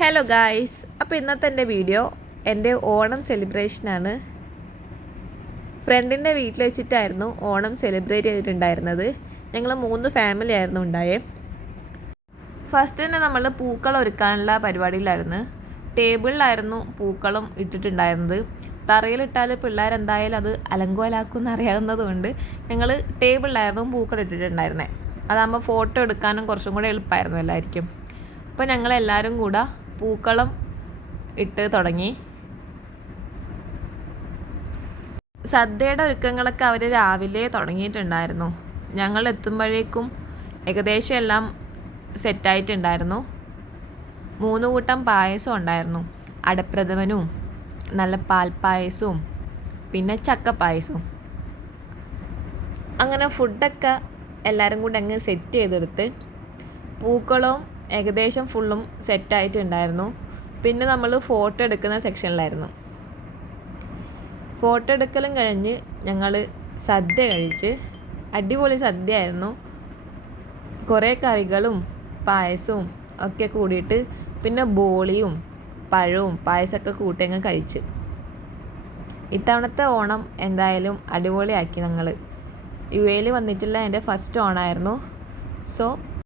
Hello guys, അപ്പോൾ ഇന്നത്തെ എൻ്റെ വീഡിയോ എൻ്റെ ഓണം സെലിബ്രേഷനാണ്. ഫ്രണ്ടിൻ്റെ വീട്ടിൽ വെച്ചിട്ടായിരുന്നു ഓണം സെലിബ്രേറ്റ് ചെയ്തിട്ടുണ്ടായിരുന്നത്. ഞങ്ങൾ 3 ഫാമിലി ആയിരുന്നു ഉണ്ടായേ. ഫസ്റ്റ് തന്നെ നമ്മൾ പൂക്കളം ഒരുക്കാനുള്ള പരിപാടിയിലായിരുന്നു. ടേബിളിലായിരുന്നു പൂക്കളം ഇട്ടിട്ടുണ്ടായിരുന്നത്. തറയിലിട്ടാൽ പിള്ളേരെന്തായാലും അത് അലങ്കോലാക്കും എന്നറിയാവുന്നതുകൊണ്ട് ഞങ്ങൾ ടേബിളിലായിരുന്നു പൂക്കളം ഇട്ടിട്ടുണ്ടായിരുന്നത്. അതാകുമ്പോൾ ഫോട്ടോ എടുക്കാനും കുറച്ചും കൂടെ എളുപ്പമായിരുന്നു എല്ലാവർക്കും. അപ്പോൾ ഞങ്ങളെല്ലാവരും കൂടെ പൂക്കളം ഇട്ട് തുടങ്ങി. സദ്യയുടെ ഒരുക്കങ്ങളൊക്കെ അവർ രാവിലെ തുടങ്ങിയിട്ടുണ്ടായിരുന്നു. ഞങ്ങൾ എത്തുമ്പോഴേക്കും ഏകദേശം എല്ലാം സെറ്റായിട്ടുണ്ടായിരുന്നു. 3 കൂട്ടം പായസം ഉണ്ടായിരുന്നു. അടപ്രഥമനും നല്ല പാൽപ്പായസവും പിന്നെ ചക്കപ്പായസവും. അങ്ങനെ ഫുഡൊക്കെ എല്ലാവരും കൂടെ അങ്ങ് സെറ്റ് ചെയ്തെടുത്ത് പൂക്കളവും ഏകദേശം ഫുള്ളും സെറ്റായിട്ടുണ്ടായിരുന്നു. പിന്നെ നമ്മൾ ഫോട്ടോ എടുക്കുന്ന സെക്ഷനിലായിരുന്നു. ഫോട്ടോ എടുക്കലും കഴിഞ്ഞ് ഞങ്ങൾ സദ്യ കഴിച്ച് അടിപൊളി സദ്യ ആയിരുന്നു. കുറേ കറികളും പായസവും ഒക്കെ കൂടിയിട്ട് പിന്നെ ബോളിയും പഴവും പായസമൊക്കെ കൂട്ടിയങ്ങ് കഴിച്ച്. ഇത്തവണത്തെ ഓണം എന്തായാലും അടിപൊളിയാക്കി. ഞങ്ങൾ UAE വന്നിട്ടുള്ള എൻ്റെ ഫസ്റ്റ് ഓണമായിരുന്നു. സോ